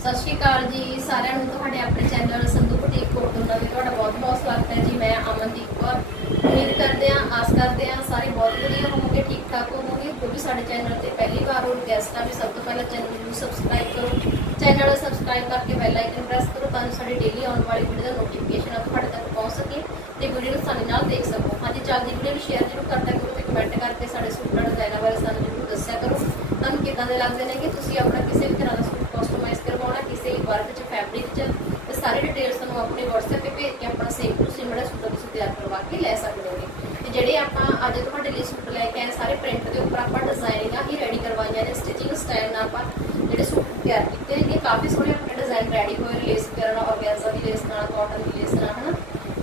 ਸਤਿ ਸ਼੍ਰੀ ਅਕਾਲ ਜੀ ਸਾਰਿਆਂ ਨੂੰ, ਤੁਹਾਡੇ ਆਪਣੇ ਚੈਨਲ ਸੰਧੂ ਬੁਟੀਕ ਕੋਟ ਤੋਂ ਤੁਹਾਡਾ ਬਹੁਤ ਬਹੁਤ ਸਵਾਗਤ ਹੈ ਜੀ, ਮੈਂ ਅਮਨਦੀਪ ਕੌਰ। ਉਮੀਦ ਕਰਦੇ ਹਾਂ, ਆਸ ਕਰਦੇ ਹਾਂ ਸਾਰੇ ਬਹੁਤ ਵਧੀਆ ਹੋਵੋਗੇ, ਠੀਕ ਠਾਕ ਹੋਵੋਗੇ, ਜੋ ਵੀ ਸਾਡੇ ਚੈਨਲ ਤੇ ਪਹਿਲੀ ਵਾਰ ਹੋ ਗੈਸਟ ਆ, ਵੀ ਸਭ ਤੋਂ ਪਹਿਲਾਂ ਚੈਨਲ ਨੂੰ ਸਬਸਕ੍ਰਾਈਬ ਕਰੋ। ਚੈਨਲ ਨੂੰ ਸਬਸਕ੍ਰਾਈਬ ਕਰਕੇ ਬੈਲ ਆਈਕਨ ਪ੍ਰੈਸ ਕਰੋ ਤਾਂ ਜੋ ਸਾਡੀ ਡੇਲੀ ਆਉਣ ਵਾਲੀ ਵੀਡੀਓ ਦਾ ਨੋਟੀਫਿਕੇਸ਼ਨ ਆਪ ਤੁਹਾਡੇ ਤੱਕ ਪਹੁੰਚ ਸਕੇ ਤੇ ਵੀਡੀਓ ਨੂੰ ਆਸਾਨੀ ਨਾਲ ਦੇਖ ਸਕੋ। ਹਾਂਜੀ, ਚੱਲਦੀ ਵੀਡੀਓ ਨੂੰ ਸ਼ੇਅਰ ਜ਼ਰੂਰ ਕਰਦਾ ਕਰੋ ਤੇ ਕਮੈਂਟ ਕਰਕੇ ਸਾਡੇ ਸੂਟਾਂ ਡਿਜ਼ਾਈਨਾਂ ਬਾਰੇ ਸਾਨੂੰ ਜ਼ਰੂਰ ਦੱਸਿਆ ਕਰੋ। ਤੁਹਾਨੂੰ ਕਿੱਦਾਂ ਦੇ ਲੱਗਦੇ ਨੇ ਕਿ ਤੁਸੀਂ ਆਪਣਾ ਕਿਸੇ ਵੀ ਤਰ੍ਹਾਂ ਦਾ ਸੂਟ ਕਸਟਮਾਈਜ਼ ਕਰਵਾਉਣਾ ਕਿਸੇ ਵੀ ਵਰਕ 'ਚ ਫੈਬਰਿਕ 'ਚ ਤੇ ਸਾਰੀ ਡਿਟੇਲਸ ਤੁਹਾਨੂੰ ਆਪਣੀ WhatsApp ਤੇ ਭੇਜ ਕੇ ਆਪਣਾ ਸੇਮ ਟੂ ਸੇਮ ਜਿਹੜਾ ਸੂਟ ਤੁਸੀਂ ਤਿਆਰ ਕਰਵਾ ਕੇ ਲੈ ਸਕਦੇ ਹੋ ਤੇ ਜਿਹੜੇ ਆਪਾਂ ਅੱਜ ਤੁਹਾਡੇ ਲਈ ਸੂਟ ਲੈ ਕੇ ਆਏ ਸਾਰੇ ਪ੍ਰਿੰਟ ਦੇ ਉੱਪਰ ਆਪਾਂ ਡਿਜ਼ਾਈਨਿੰਗਾਂ ਹੀ ਰੈਡੀ ਕਰਵਾਈਆਂ ਨੇ ਸਟਿਚਿੰਗ ਸਟਾਈਲ ਨਾਲ ਆਪਾਂ ਜਿਹੜੇ ਸੂਟ ਤਿਆਰ ਕੀਤੇ ਨੇ ਕਾਫੀ ਸੋਹਣੇ ਆਪਣੇ ਡਿਜ਼ਾਈਨ ਰੈਡੀ ਹੋਏ ਲੇਸ ਵਗੈਰਾ ਨਾਲ ਔਰਗੈਂਜ਼ਾ ਦੀ ਲੇਸ ਨਾਲ ਕਾਟਨ ਦੀ ਲੇਸ ਨਾਲ ਹਨਾ?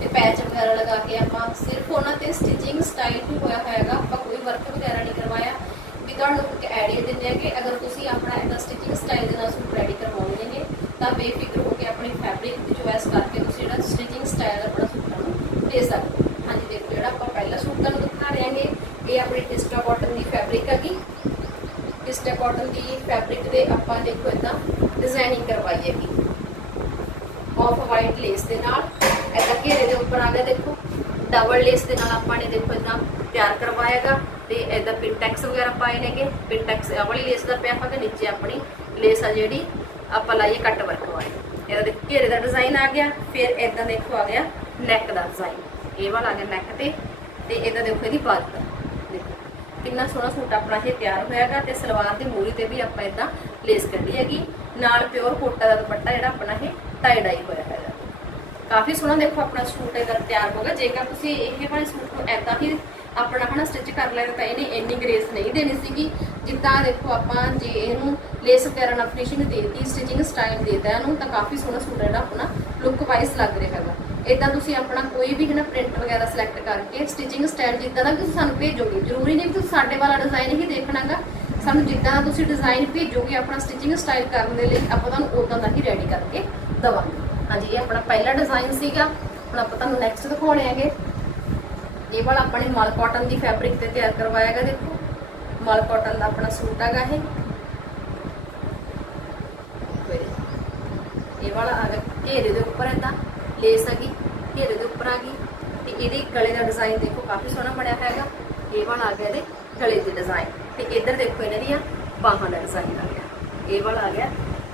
ਤੇ ਪੈਚ ਵਗੈਰਾ ਲਗਾ ਕੇ ਆਪਾਂ ਸਿਰਫ ਉਹਨਾਂ ਤੇ ਸਟਿਚਿੰਗ ਸਟਾਈਲ ਹੀ ਹੋਇਆ ਹੋਇਆਗਾ ਆਪਾਂ ਕੋਈ ਵਰਕ ਵਗੈਰਾ ਨਹੀਂ ਕਰਵਾਇਆ। ਵੀ ਤੁਹਾਨੂੰ ਇੱਕ ਆਈਡੀਆ ਦਿੰਦੇ ਆ ਕਿ ਅਗਰ ਤੁਸੀਂ ਆਪਣਾ ਇਹਦਾ ਸਟਿਚਿੰਗ ਸਟਾਈਲ ਦੇ ਨਾਲ ਸੂਟ ਤਾਂ ਬੇਫਿਕਰ ਹੋ ਕੇ ਆਪਣੀ ਫੈਬਰਿਕ ਦੀ ਚੋਇਸ ਕਰਕੇ ਤੁਸੀਂ ਜਿਹੜਾ ਸਟਿਚਿੰਗ ਸਟਾਈਲ ਆਪਣਾ ਸੂਟਾਂ ਨੂੰ, ਦੇ ਸਕਦੇ ਹੋ। ਹਾਂਜੀ, ਦੇਖੋ ਜਿਹੜਾ ਆਪਾਂ ਪਹਿਲਾ ਸੂਟ ਤੁਹਾਨੂੰ ਦਿਖਾ ਰਹੇ ਹਾਂਗੇ, ਇਹ ਆਪਣੀ ਟਿਸਟਾ ਕਾਟਨ ਦੀ ਫੈਬਰਿਕ ਹੈਗੀ। ਟਿਸਟਾ ਕਾਟਨ ਦੀ ਫੈਬਰਿਕ ਦੇ ਆਪਾਂ ਦੇਖੋ ਇਦਾਂ ਡਿਜ਼ਾਈਨਿੰਗ ਕਰਵਾਈ ਹੈਗੀ। ਆਫ ਵਾਈਟ ਲੇਸ ਦੇ ਨਾਲ। ਇਹਦਾ ਘੇਰੇ ਦੇ ਉੱਪਰ ਆ ਗਿਆ, ਦੇਖੋ। ਡਬਲ ਲੇਸ ਦੇ ਨਾਲ ਆਪਾਂ ਨੇ ਦੇਖੋ ਇਦਾਂ ਤਿਆਰ ਕਰਵਾਇਆਗਾ ਤੇ ਇਹਦਾ ਪਿੰਟੈਕਸ ਵਗੈਰਾ ਪਾਏ ਨੇਗੇ। ਪਿੰਟੈਕਸ ਇਹ ਵਾਲੀ ਲੇਸ ਦਾ ਪਿਆ ਹੋਗਾ ਨੀਚੇ ਆਪਣੀ ਲੇਸ ਆ ਜਿਹੜੀ। ਆਪਾਂ ਲਾਈਏ ਕੱਟ ਵਰਕ ਵਾਲੀ। ਇਹਦਾ ਦੇ ਘੇਰੇ ਦਾ ਡਿਜ਼ਾਈਨ ਆ ਗਿਆ, ਫਿਰ ਇਦਾਂ ਦੇਖੋ ਆ ਗਿਆ ਨੈਕ ਦਾ ਡਿਜ਼ਾਈਨ ਇਹ ਵਾਲਾ ਆ ਗਿਆ ਨੈਕ ਤੇ ਤੇ ਇਹਦਾ ਦੇਖੋ ਇਹਦੀ ਬਾਜੂ ਦੇਖੋ, ਕਿੰਨਾ ਸੋਹਣਾ ਸੂਟ ਆਪਣਾ ਇਹ ਤਿਆਰ ਹੋਇਆਗਾ, ਤੇ ਸਲਵਾਰ ਦੀ ਮੂਰੀ ਤੇ ਵੀ ਆਪਾਂ ਇਦਾਂ ਲੇਸ ਕੱਢੀ ਹੈਗੀ। ਨਾਲ ਪਿਓਰ ਕੋਟਾ ਦਾ ਦੁਪੱਟਾ ਜਿਹੜਾ ਆਪਣਾ ਇਹ ਟਾਈ ਡਾਈ ਹੋਇਆ ਹੈਗਾ। ਕਾਫੀ ਸੋਹਣਾ ਦੇਖੋ ਆਪਣਾ ਸੂਟ ਇਹਦਾ ਤਿਆਰ ਹੋਗਾ ਜੇਕਰ ਤੁਸੀਂ ਇਹ ਵਾਲੇ ਸੂਟ ਨੂੰ ਐਦਾਂ ਹੀ ਆਪਣਾ ਹਨਾ ਸਟਿਚ ਕਰ ਲੈਣਾ ਤਾਂ ਇਹਨੇ ਇੰਨੀ ਗ੍ਰੇਸ ਨਹੀਂ ਦੇਣੀ ਸੀਗੀ। ਜਿੱਦਾਂ ਦੇਖੋ ਆਪਾਂ ਜੇ ਇਹਨੂੰ ਲੇਸ ਵਗੈਰਾ ਨਾਲ ਫਿਨਿਸ਼ਿੰਗ ਦੇਤੀ ਸਟਿਚਿੰਗ ਸਟਾਈਲ ਦੇਤਾ ਇਹਨੂੰ, ਤਾਂ ਕਾਫੀ ਸੋਹਣਾ ਸੂਟ ਜਿਹੜਾ ਆਪਣਾ ਲੁੱਕ ਵਾਈਜ਼ ਲੱਗ ਰਿਹਾ ਹੈਗਾ। ਇਦਾਂ ਤੁਸੀਂ ਆਪਣਾ ਕੋਈ ਵੀ ਹਨਾ ਪ੍ਰਿੰਟ ਵਗੈਰਾ ਸਿਲੈਕਟ ਕਰਕੇ ਸਟਿਚਿੰਗ ਸਟਾਈਲ ਜਿੱਦਾਂ ਦਾ ਵੀ ਤੁਸੀਂ ਸਾਨੂੰ ਭੇਜੋਗੇ, ਜ਼ਰੂਰੀ ਨਹੀਂ ਕਿ ਤੁਸੀਂ ਸਾਡੇ ਵਾਲਾ ਡਿਜ਼ਾਈਨ ਹੀ ਦੇਖਣਾਗਾ ਸਾਨੂੰ ਜਿੱਦਾਂ ਦਾ ਤੁਸੀਂ ਡਿਜ਼ਾਈਨ ਭੇਜੋਗੇ ਆਪਣਾ ਸਟਿਚਿੰਗ ਸਟਾਈਲ ਕਰਨ ਦੇ ਲਈ, ਆਪਾਂ ਤੁਹਾਨੂੰ ਉਦਾਂ ਦਾ ਹੀ ਰੈਡੀ ਕਰਕੇ ਦਵਾਂਗੇ। ਹਾਂਜੀ, ਇਹ ਆਪਣਾ ਪਹਿਲਾ ਡਿਜ਼ਾਈਨ ਸੀਗਾ। ਹੁਣ ਆਪਾਂ ਤੁਹਾਨੂੰ ਨੈਕਸਟ ਦਿਖਾਉਣੇ ਹੈਗੇ। ਇਹ ਵਾਲਾ ਆਪਾਂ ਨੇ ਮਲ ਕਾਟਨ ਦੀ ਫੈਬਰਿਕ ਤੇ ਤਿਆਰ ਕਰਵਾਇਆ ਹੈਗਾ ਦੇਖੋ। ਮਲ ਕਾਟਨ ਦਾ ਆਪਣਾ ਸੂਟ ਹੈਗਾ ਇਹ। ਇਹ ਵਾਲਾ ਆ ਘੇਰੇ ਦੇ ਉੱਪਰ ਏਦਾਂ ਲੇਸ ਹੈਗੀ ਘੇਰੇ ਦੇ ਉੱਪਰ ਆ ਗਈ। ਤੇ ਇਹਦੇ ਗਲੇ ਦਾ ਡਿਜ਼ਾਈਨ ਦੇਖੋ, ਕਾਫੀ ਸੋਹਣਾ ਬਣਿਆ ਹੈਗਾ। ਇਹ ਵਾਲਾ ਆ ਗਿਆ ਇਹਦੇ ਗਲੇ ਦੇ ਡਿਜ਼ਾਈਨ ਤੇ ਇੱਧਰ ਦੇਖੋ ਇਹਨਾਂ ਦੀਆਂ ਬਾਹਾਂ ਦਾ ਡਿਜ਼ਾਈਨ ਆ ਗਿਆ। ਇਹ ਵਾਲਾ ਆ ਗਿਆ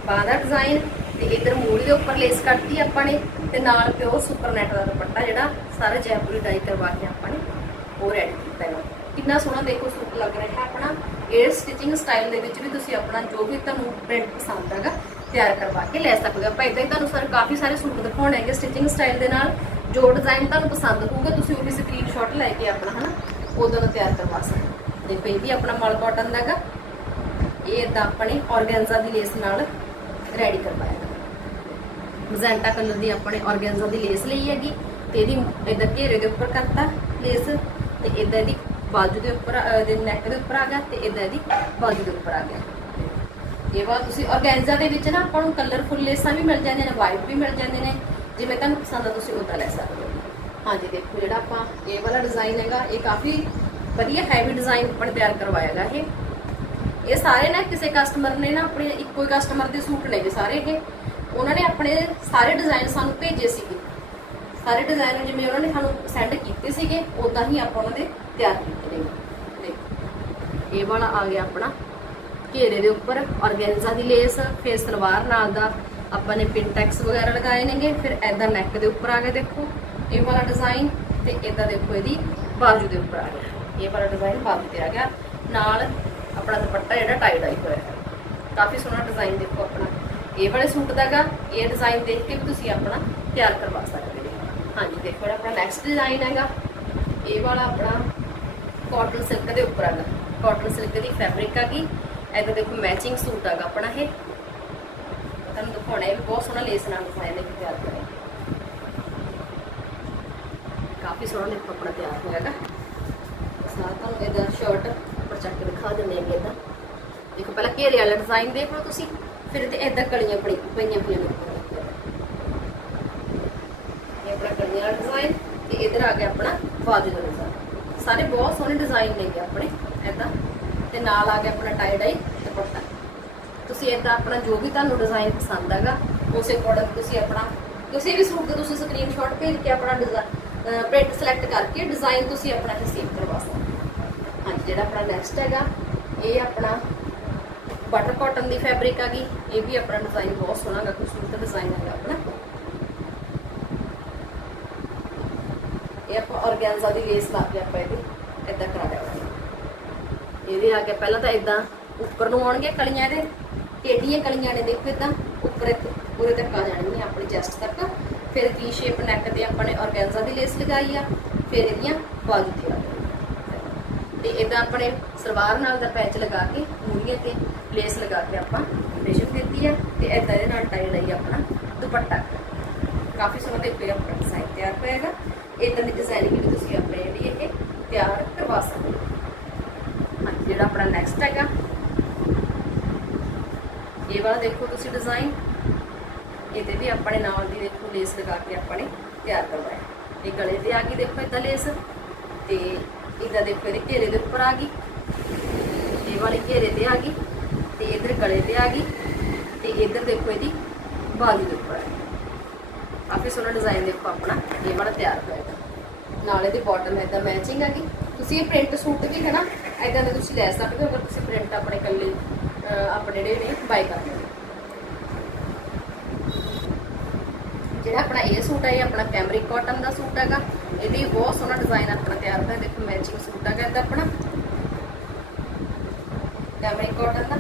ਬਾਹਾਂ ਦਾ ਡਿਜ਼ਾਈਨ ਤੇ ਇੱਧਰ ਮੂਰੀ ਦੇ ਉੱਪਰ ਲੇਸ ਕੱਟਤੀ ਆਪਾਂ ਨੇ ਤੇ ਨਾਲ ਪਿਓ ਸੁਪਰ ਨੈਟ ਦਾ ਦੁਪੱਟਾ ਜਿਹੜਾ ਸਾਰਾ ਜੈਪੁਰੀ ਡਾਈ ਕਰਵਾ ਕੇ ਆਪਾਂ ਨੇ ਉਹ ਰੈਡੀ ਕੀਤਾ ਹੈ। ਕਿੰਨਾ ਸੋਹਣਾ ਦੇਖੋ ਸੂਟ ਲੱਗ ਰਿਹਾ ਹੈ ਆਪਣਾ। ਇਹ ਸਟਿਚਿੰਗ ਸਟਾਈਲ ਦੇ ਵਿੱਚ ਵੀ ਤੁਸੀਂ ਆਪਣਾ ਜੋ ਵੀ ਤੁਹਾਨੂੰ ਪ੍ਰਿੰਟ ਪਸੰਦ ਹੈਗਾ ਤਿਆਰ ਕਰਵਾ ਕੇ ਲੈ ਸਕਦੇ ਹੋ। ਆਪਾਂ ਇਦਾਂ ਹੀ ਤੁਹਾਨੂੰ ਸਰ ਕਾਫੀ ਸਾਰੇ ਸੂਟ ਦਿਖਾਉਣੇ ਹੈਗੇ ਸਟਿਚਿੰਗ ਸਟਾਈਲ ਦੇ ਨਾਲ। ਜੋ ਡਿਜ਼ਾਈਨ ਤੁਹਾਨੂੰ ਪਸੰਦ ਹੋਊਗਾ, ਤੁਸੀਂ ਉਹ ਵੀ ਸਕਰੀਨਸ਼ਾਟ ਲੈ ਕੇ ਆਪਣਾ, ਹਨਾ ਉਦੋਂ ਦਾ ਤਿਆਰ ਕਰਵਾ ਸਕਦੇ ਹੋ। ਦੇਖੋ, ਇਹ ਵੀ ਆਪਣਾ ਮਲ ਕਾਟਨ ਦਾ ਹੈਗਾ। ਇਹ ਇਦਾਂ ਆਪਣੇ ਔਰਗੈਂਜ਼ਾ ਦੀ ਲੇਸ ਨਾਲ ਰੈਡੀ ਕਰਵਾਇਆ। ਮਜ਼ੈਂਟਾ ਕਲਰ ਦੀ ਆਪਣੇ ਔਰਗੈਂਜ਼ਾ ਦੀ ਲੇਸ ਲਈ ਹੈਗੀ ਤੇ ਇਹਦੀ ਇਦਾਂ ਘੇਰੇ ਦੇ ਉੱਪਰ ਕਰਤਾ ਲੇਸ ਤੇ ਇਦਾਂ ਇਹਦੀ ਬਾਜੂ ਦੇ ਉੱਪਰ ਦੇ ਨੈਕ ਦੇ ਉੱਪਰ ਆ ਗਿਆ ਤੇ ਇਦਾਂ ਇਹਦੀ ਬਾਜੂ ਦੇ ਉੱਪਰ ਆ ਗਿਆ। ਇਹ ਵਾ ਤੁਸੀਂ ਔਰਗੈਂਜ਼ਾ ਦੇ ਵਿੱਚ ਨਾ ਆਪਾਂ ਨੂੰ ਕਲਰਫੁਲ ਲੇਸਾਂ ਵੀ ਮਿਲ ਜਾਂਦੀਆਂ ਨੇ ਵਾਈਟ ਵੀ ਮਿਲ ਜਾਂਦੇ ਨੇ, ਜਿਵੇਂ ਤੁਹਾਨੂੰ ਪਸੰਦ ਆ ਤੁਸੀਂ ਉਦਾਂ ਲੈ ਸਕਦੇ ਹੋ। ਹਾਂਜੀ, ਦੇਖੋ ਜਿਹੜਾ ਆਪਾਂ ਇਹ ਵਾਲਾ ਡਿਜ਼ਾਈਨ ਹੈਗਾ, ਇਹ ਕਾਫੀ ਵਧੀਆ ਹੈਵੀ ਡਿਜ਼ਾਈਨ ਆਪਾਂ ਤਿਆਰ ਕਰਵਾਇਆ ਹੈਗਾ ਇਹ। ਇਹ ਸਾਰੇ ਨਾ ਕਿਸੇ ਕਸਟਮਰ ਨੇ ਨਾ ਆਪਣੇ ਇੱਕੋ ਹੀ ਕਸਟਮਰ ਦੇ ਸੂਟ ਨੇਗੇ ਸਾਰੇ ਇਹ। ਉਹਨਾਂ ਨੇ ਆਪਣੇ ਸਾਰੇ ਡਿਜ਼ਾਈਨ ਸਾਨੂੰ ਭੇਜੇ ਸੀਗੇ। ਸਾਰੇ ਡਿਜ਼ਾਈਨ ਜਿਵੇਂ ਉਹਨਾਂ ਨੇ ਸਾਨੂੰ ਸੈਂਡ ਕੀਤੇ ਸੀਗੇ ਉਦਾਂ ਹੀ ਆਪਾਂ ਉਹਨਾਂ ਦੇ ਤਿਆਰ ਕੀਤੇ ਨੇ। ਦੇਖੋ ਇਹ ਵਾਲਾ ਆ ਗਿਆ ਆਪਣਾ ਘੇਰੇ ਦੇ ਉੱਪਰ ਔਰਗੈਂਜ਼ਾ ਦੀ ਲੇਸ ਫਿਰ ਸਲਵਾਰ ਨਾਲ ਦਾ ਆਪਾਂ ਨੇ ਪਿੰਟੈਕਸ ਵਗੈਰਾ ਲਗਾਏ ਨੇਗੇ, ਫਿਰ ਐਦਾਂ ਨੈਕ ਦੇ ਉੱਪਰ ਆ ਗਿਆ ਦੇਖੋ, ਇਹ ਵਾਲਾ ਡਿਜ਼ਾਈਨ ਤੇ ਐਦਾਂ ਦੇਖੋ ਇਹਦੀ ਬਾਜੂ ਦੇ ਉੱਪਰ ਆ ਗਿਆ ਇਹ ਵਾਲਾ ਡਿਜ਼ਾਈਨ ਬਾਜੂ ਤੇ ਆ ਗਿਆ। ਨਾਲ ਆਪਣਾ ਦੁਪੱਟਾ ਜਿਹੜਾ ਟਾਈ ਡਾਈ ਹੋਇਆ ਹੈ। ਕਾਫੀ ਸੋਹਣਾ ਡਿਜ਼ਾਈਨ ਦੇਖੋ ਆਪਣਾ। ਇਹ ਵਾਲੇ ਸੂਟ ਦਾਗਾ, ਇਹ ਡਿਜ਼ਾਈਨ ਦੇਖ ਕੇ ਵੀ ਤੁਸੀਂ ਆਪਣਾ ਤਿਆਰ ਕਰਵਾ ਸਕਦੇ ਹੋ। ਹਾਂਜੀ, ਦੇਖੋ ਜਿਹੜਾ ਆਪਣਾ ਨੈਕਸਟ ਡਿਜ਼ਾਈਨ ਹੈਗਾ। ਇਹ ਵਾਲਾ ਆਪਣਾ ਕਾਟਨ ਸਿਲਕ ਦੇ ਉੱਪਰ ਹੈਗਾ। ਕਾਟਨ ਸਿਲਕ ਦੀ ਫੈਬਰਿਕ ਹੈਗੀ। ਇਹਦਾ ਦੇਖੋ ਮੈਚਿੰਗ ਸੂਟ ਹੈਗਾ ਆਪਣਾ ਇਹ। ਤੁਹਾਨੂੰ ਦਿਖਾਉਣਾ, ਇਹ ਵੀ ਬਹੁਤ ਸੋਹਣਾ ਲੇਸ ਨਾਲ ਦਿਖਾਇਆ ਨੇ ਕਿ ਤਿਆਰ ਕਰਿਆ ਕਾਫੀ ਸੋਹਣਾ ਦੇਖੋ ਆਪਣਾ ਤਿਆਰ ਹੋਇਆਗਾ ਸਾਰਾ ਤੁਹਾਨੂੰ ਇਹਦਾ ਸ਼ਰਟ ਉੱਪਰ ਚੱਕ ਕੇ ਦਿਖਾ ਦਿੰਦੇ ਹਾਂ ਇਹਦਾ ਦੇਖੋ ਪਹਿਲਾਂ ਘੇਰੇ ਵਾਲਾ ਡਿਜ਼ਾਈਨ ਦੇਖ ਲਓ ਤੁਸੀਂ। ਫਿਰ ਤੇ ਇਦਾਂ ਕਲੀਆਂ ਪੜੀ ਪਈਆਂ ਹੋਈਆਂ ਨੇ। ਇਹ ਆਪਣਾ ਕਲੀਆਂ ਵਾਲਾ ਡਿਜ਼ਾਈਨ ਤੇ ਇਧਰ ਆ ਗਿਆ ਆਪਣਾ ਬਾਜੂ ਦਾ ਡਿਜ਼ਾਈਨ ਸਾਰੇ ਬਹੁਤ ਸੋਹਣੇ ਡਿਜ਼ਾਈਨ ਨੇ ਆਪਣੇ ਇਦਾਂ ਤੇ ਨਾਲ ਆ ਗਿਆ ਆਪਣਾ ਟਾਈ ਡਾਈ ਦੁਪੱਟਾ। ਤੁਸੀਂ ਇਦਾਂ ਆਪਣਾ ਜੋ ਵੀ ਤੁਹਾਨੂੰ ਡਿਜ਼ਾਈਨ ਪਸੰਦ ਹੈਗਾ, ਉਸੇ ਅਕੋਰਡਿੰਗ ਤੁਸੀਂ ਆਪਣਾ ਕਿਸੇ ਵੀ ਸੂਟ ਦਾ ਤੁਸੀਂ ਸਕਰੀਨਸ਼ਾਟ ਭੇਜ ਕੇ ਆਪਣਾ ਡਿਜ਼ਾਈਨ ਪ੍ਰਿੰਟ ਸਿਲੈਕਟ ਕਰਕੇ ਡਿਜ਼ਾਈਨ ਤੁਸੀਂ ਆਪਣਾ ਰਿਸੀਵ ਕਰਵਾ ਸਕਦੇ ਹਾਂਜੀ, ਜਿਹੜਾ ਆਪਣਾ ਨੈਕਸਟ ਹੈਗਾ, ਇਹ ਆਪਣਾ ਬਟਰ ਕਾਟਨ ਦੀ ਫੈਬਰਿਕ ਆ ਗਈ। ਇਹ ਵੀ ਆਪਣਾ ਡਿਜ਼ਾਈਨ ਬਹੁਤ ਸੋਹਣਾ ਹੈਗਾ ਕੁਝ ਡਿਜ਼ਾਈਨ ਹੈਗਾ ਆਪਣਾ। ਇਹ ਆਪਾਂ ਆਰਗੈਂਜ਼ਾ ਦੀ ਲੇਸ ਲਾ ਕੇ ਆਪਾਂ ਇਹਦੇ ਇਦਾਂ ਕਰਾ ਦੇਵਾਂਗੇ ਇਹਦੇ ਆ ਕੇ ਪਹਿਲਾਂ ਤਾਂ ਇਦਾਂ ਉੱਪਰ ਨੂੰ ਆਉਣਗੇ ਕਲੀਆਂ ਇਹਦੇ ਟੇਡੀਆਂ ਕਲੀਆਂ ਨੇ ਦੇਖੋ ਇਦਾਂ ਉੱਪਰ ਪੂਰੇ ਤੱਕ ਆ ਜਾਣਗੀਆਂ ਆਪਣੀ ਚੈਸਟ ਤੱਕ। ਫਿਰ ਕੀ ਸ਼ੇਪ ਨੈਕ ਤੇ ਆਪਾਂ ਨੇ ਆਰਗੈਂਜ਼ਾ ਦੀ ਲੇਸ ਲਗਾਈ ਆ, ਫਿਰ ਇਹਦੀਆਂ ਬਾਜੂ ਤੇ ਆ ਤੇ ਇਦਾਂ ਆਪਣੇ ਸਲਵਾਰ ਨਾਲ ਦਾ ਪੈਚ ਲਗਾ ਕੇ ਮੂਰੀਆਂ ਤੇ ਲੇਸ ਲਗਾ ਕੇ ਆਪਾਂ ਫਿਨਿਸ਼ਿੰਗ ਦਿੱਤੀ ਹੈ ਤੇ ਇਦਾਂ ਦੇ ਨਾਲ ਟਾਈ ਲਈ ਆਪਣਾ ਦੁਪੱਟਾ। ਕਾਫੀ ਸੋਹਣਾ ਦੇਖੋ ਇਹ ਆਪਣਾ ਡਿਜ਼ਾਈਨ ਤਿਆਰ ਹੋਏਗਾ। ਇਦਾਂ ਦੀ ਡਿਜ਼ਾਈਨਿੰਗ ਵੀ ਤੁਸੀਂ ਆਪਣੇ ਜਿਹੜੀ ਇਹ ਤਿਆਰ ਕਰਵਾ ਸਕਦੇ ਹੋ। ਜਿਹੜਾ ਆਪਣਾ ਨੈਕਸਟ ਹੈਗਾ। ਇਹ ਵਾਲਾ ਦੇਖੋ ਤੁਸੀਂ ਡਿਜ਼ਾਈਨ ਇਹਦੇ ਵੀ ਆਪਣੇ ਨਾਲ ਦੀ ਦੇਖੋ ਲੇਸ ਲਗਾ ਕੇ ਆਪਾਂ ਨੇ ਤਿਆਰ ਕਰਵਾਇਆ। ਇਹ ਗਲੇ ਤੇ ਆ ਗਈ ਦੇਖੋ ਇਦਾਂ ਲੇਸ ਤੇ ਇਦਾਂ ਦੇਖੋ ਇਹਦੇ ਘੇਰੇ ਦੇ ਉੱਪਰ ਆ ਗਈ। ਇਹ ਵਾਲੀ ਘੇਰੇ ਤੇ ਆ ਗਈ। ਇਧਰ ਗਲੇ ਤੇ ਆ ਗਈ ਤੇ ਇਧਰ ਦੇਖੋ ਇਹਦੀ ਬਾਜੂ ਦੇ ਉੱਪਰ ਕਾਫੀ ਸੋਹਣਾ ਡਿਜ਼ਾਈਨ ਦੇਖੋ ਆਪਣਾ, ਇਹ ਵਾਲਾ ਤਿਆਰ ਹੋਏਗਾ ਨਾਲ ਇਹਦੀ ਬਾਟਮ ਇਦਾਂ ਮੈਚਿੰਗ ਆ ਗਈ। ਤੁਸੀਂ ਇਹ ਪ੍ਰਿੰਟ ਸੂਟ ਵੀ ਹੈ ਨਾ ਇਦਾਂ ਦੇ ਤੁਸੀਂ ਲੈ ਸਕਦੇ ਹੋ, ਅਗਰ ਤੁਸੀਂ ਪ੍ਰਿੰਟ ਆਪਣੇ ਕੱਲੇ ਆਪਣੇ ਜਿਹੜੇ ਨੇ ਬਾਈ ਕਰਨੇ ਨੇ ਜਿਹੜਾ ਆਪਣਾ ਇਹ ਸੂਟ ਹੈ ਇਹ ਆਪਣਾ ਕੈਮਰਿਕ ਕਾਟਨ ਦਾ ਸੂਟ ਹੈਗਾ। ਇਹਦੀ ਬਹੁਤ ਸੋਹਣਾ ਡਿਜ਼ਾਈਨ ਆਪਣਾ ਤਿਆਰ ਹੋਇਆ। ਦੇਖੋ ਮੈਚਿੰਗ ਸੂਟ ਹੈਗਾ ਇਹਦਾ ਆਪਣਾ। ਕੈਮਰਿਕ ਕਾਟਨ ਦਾ।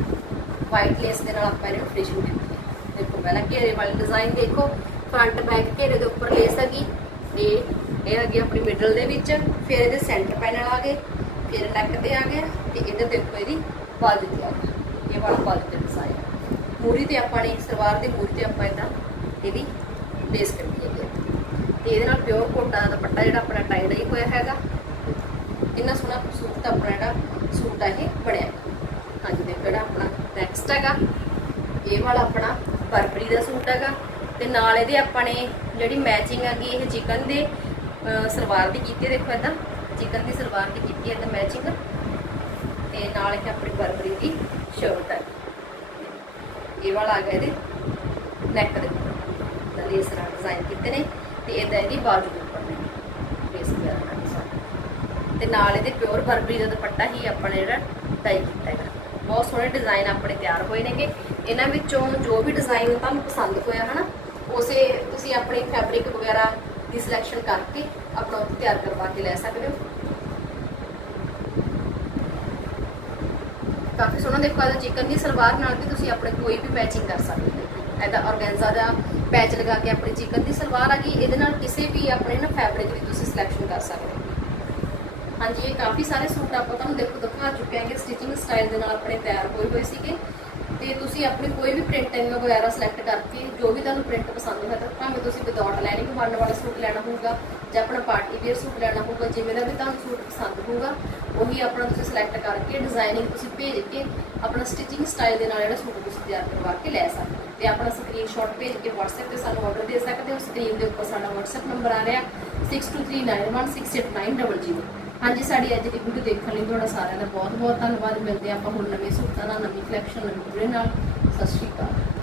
ਵਾਈਟ ਲੇਸ ਦੇ ਨਾਲ ਆਪਾਂ ਇਹਨੂੰ ਫਿਨਿਸ਼ਿੰਗ ਦਿੱਤੀ ਹੈ। ਦੇਖੋ, ਪਹਿਲਾਂ ਘੇਰੇ ਵਾਲੀ ਡਿਜ਼ਾਈਨ ਦੇਖੋ। ਫਰੰਟ ਬੈਕ ਘੇਰੇ ਦੇ ਉੱਪਰ ਲੇਸ ਹੈਗੀ। ਇਹ ਇਹ ਹੈਗੀ ਆਪਣੀ ਮਿਡਲ ਦੇ ਵਿੱਚ। ਫਿਰ ਇਹਦੇ ਸੈਂਟਰ ਪੈਨਲ ਆ ਗਏ। ਫਿਰ ਨੈਕ ਤੇ ਆ ਗਿਆ ਤੇ ਇਹਦੇ ਦੇਖੋ ਇਹਦੀ ਬਾਜੂ ਤੇ ਆ ਗਿਆ ਇਹ ਵਾਲਾ ਬਾਜੂ ਤੇ ਡਿਜ਼ਾਈਨ ਮੂਰੀ ਤੇ ਆਪਾਂ ਨੇ, ਸਲਵਾਰ ਦੀ ਮੂਰੀ ਤੇ ਆਪਾਂ ਇਹਦਾ ਇਹਦੀ ਲੇਸ ਕਰਨੀ ਹੈ ਤੇ ਇਹਦੇ ਨਾਲ ਪਿਓਰ ਕੋਟਾ ਦਾ ਦੁਪੱਟਾ ਜਿਹੜਾ ਆਪਣਾ ਟਾਈ ਡਾਈ ਹੋਇਆ ਹੈਗਾ। ਇੰਨਾ ਸੋਹਣਾ ਸੂਟ ਦਾ ਆਪਣਾ ਜਿਹੜਾ ਸੂਟ ਆ ਇਹ ਬਣਿਆ। ਹਾਂਜੀ ਦੇਖੋ ਜਿਹੜਾ ਆਪਣਾ ਨੈਕਸਟ ਹੈਗਾ। ਇਹ ਵਾਲਾ ਆਪਣਾ ਪਰਪਰੀ ਦਾ ਸੂਟ ਹੈਗਾ। ਤੇ ਨਾਲ ਇਹਦੇ ਆਪਾਂ ਨੇ ਜਿਹੜੀ ਮੈਚਿੰਗ ਹੈਗੀ, ਇਹ ਚਿਕਨ ਦੇ ਸਲਵਾਰ ਦੀ ਕੀਤੀ ਦੇਖੋ ਇਦਾਂ। ਚਿਕਨ ਦੀ ਸਲਵਾਰ ਦੀ ਕੀਤੀ ਹੈ ਤਾਂ ਮੈਚਿੰਗ ਤੇ ਨਾਲ ਇਹ ਆਪਣੀ ਪਰਪਰੀ ਦੀ ਸ਼ਰਟ ਹੈ ਇਹ ਵਾਲਾ ਆ ਗਿਆ ਇਹਦੇ ਨੈਕ ਦੇ ਉੱਪਰ। ਇਸ ਤਰ੍ਹਾਂ ਨਾਲ ਡਿਜ਼ਾਈਨ ਕੀਤੇ ਨੇ। ਤੇ ਇਹਦਾ ਇਹਦੀ ਬਾਜੂ ਦੇ ਉੱਪਰ ਨੇ। ਲੇਸ ਵਗੈਰਾ ਨਾਲ। ਤੇ ਨਾਲ ਇਹਦੇ ਪਿਓਰ ਬਰਬਰੀ ਦਾ ਦੁਪੱਟਾ ਹੀ ਆਪਾਂ ਨੇ ਜਿਹੜਾ ਟਾਈ ਕੀਤਾ ਹੈਗਾ। ਬਹੁਤ ਸੋਹਣੇ ਡਿਜ਼ਾਈਨ ਆਪਣੇ ਤਿਆਰ ਹੋਏ ਨੇਗੇ। ਇਹਨਾਂ ਵਿੱਚੋਂ ਜੋ ਵੀ ਡਿਜ਼ਾਈਨ ਤੁਹਾਨੂੰ ਪਸੰਦ ਹੋਇਆ, ਹਨਾ, ਉਸੇ ਤੁਸੀਂ ਆਪਣੀ ਫੈਬਰਿਕ ਵਗੈਰਾ ਦੀ ਸਿਲੈਕਸ਼ਨ ਕਰਕੇ ਆਪਣਾ ਤਿਆਰ ਕਰਵਾ ਕੇ ਲੈ ਸਕਦੇ ਹੋ। ਕਾਫੀ ਸੋਹਣਾ ਦੇਖੋ, ਇਹਦਾ ਚਿਕਨ ਦੀ ਸਲਵਾਰ ਨਾਲ ਵੀ ਤੁਸੀਂ ਆਪਣੇ ਕੋਈ ਵੀ ਮੈਚਿੰਗ ਕਰ ਸਕਦੇ ਹੋ। ਇਹਦਾ ਆਰਗੈਂਜ਼ਾ ਦਾ ਪੈਚ ਲਗਾ ਕੇ ਆਪਣੀ ਚਿਕਨ ਦੀ ਸਲਵਾਰ ਆ ਗਈ, ਇਹਦੇ ਨਾਲ ਕਿਸੇ ਵੀ ਆਪਣੇ ਨਾ ਫੈਬਰਿਕ ਦੀ ਤੁਸੀਂ ਸਿਲੈਕਸ਼ਨ ਕਰ ਸਕਦੇ ਹੋ। ਹਾਂਜੀ, ਇਹ ਕਾਫੀ ਸਾਰੇ ਸੂਟ ਆਪਾਂ ਤੁਹਾਨੂੰ ਦੇਖੋ ਦਿਖਾ ਚੁੱਕੇ ਹਾਂਗੇ ਸਟਿਚਿੰਗ ਸਟਾਈਲ ਦੇ ਨਾਲ ਆਪਣੇ ਤਿਆਰ ਹੋਏ ਹੋਏ ਸੀਗੇ। ਤੇ ਤੁਸੀਂ ਆਪਣੀ ਕੋਈ ਵੀ ਪ੍ਰਿੰਟਿੰਗ ਵਗੈਰਾ ਸਿਲੈਕਟ ਕਰਕੇ ਜੋ ਵੀ ਤੁਹਾਨੂੰ ਪ੍ਰਿੰਟ ਪਸੰਦ ਹੋਇਆ ਤਾਂ ਭਾਵੇਂ ਤੁਸੀਂ ਵਿਦਆਊਟ ਲਾਈਨਿੰਗ ਬਣਨ ਵਾਲਾ ਸੂਟ ਲੈਣਾ ਹੋਊਗਾ ਜਾਂ ਆਪਣਾ ਪਾਰਟੀ ਵੇਅਰ ਸੂਟ ਲੈਣਾ ਹੋਊਗਾ, ਜਿਵੇਂ ਦਾ ਵੀ ਤੁਹਾਨੂੰ ਸੂਟ ਪਸੰਦ ਹੋਊਗਾ, ਉਹੀ ਆਪਣਾ ਤੁਸੀਂ ਸਿਲੈਕਟ ਕਰਕੇ ਡਿਜ਼ਾਈਨਿੰਗ ਤੁਸੀਂ ਭੇਜ ਕੇ ਆਪਣਾ ਸਟਿਚਿੰਗ ਸਟਾਈਲ ਦੇ ਨਾਲ ਜਿਹੜਾ ਸੂਟ ਤੁਸੀਂ ਤਿਆਰ ਕਰਵਾ ਕੇ ਲੈ ਸਕਦੇ ਹੋ। ਤੇ ਆਪਣਾ ਸਕਰੀਨਸ਼ਾਟ ਭੇਜ ਕੇ WhatsApp ਤੇ ਸਾਨੂੰ ਆਰਡਰ ਦੇ ਸਕਦੇ ਹੋ। ਸਕਰੀਨ ਦੇ ਉੱਪਰ ਸਾਡਾ WhatsApp ਨੰਬਰ ਆ ਰਿਹਾ 6239168900 ਹਾਂਜੀ, ਸਾਡੀ ਅੱਜ ਦੀ ਵੀਡੀਓ ਦੇਖਣ ਲਈ ਤੁਹਾਡਾ ਸਾਰਿਆਂ ਦਾ ਬਹੁਤ ਬਹੁਤ ਧੰਨਵਾਦ। ਮਿਲਦੇ ਹਾਂ ਆਪਾਂ ਹੁਣ ਨਵੇਂ ਸੂਟਾਂ ਨਾਲ ਨਵੀਂ ਕਲੈਕਸ਼ਨ ਨਵੀਂ ਵੀਡੀਓ ਨਾਲ। ਸਤਿ ਸ਼੍ਰੀ ਅਕਾਲ।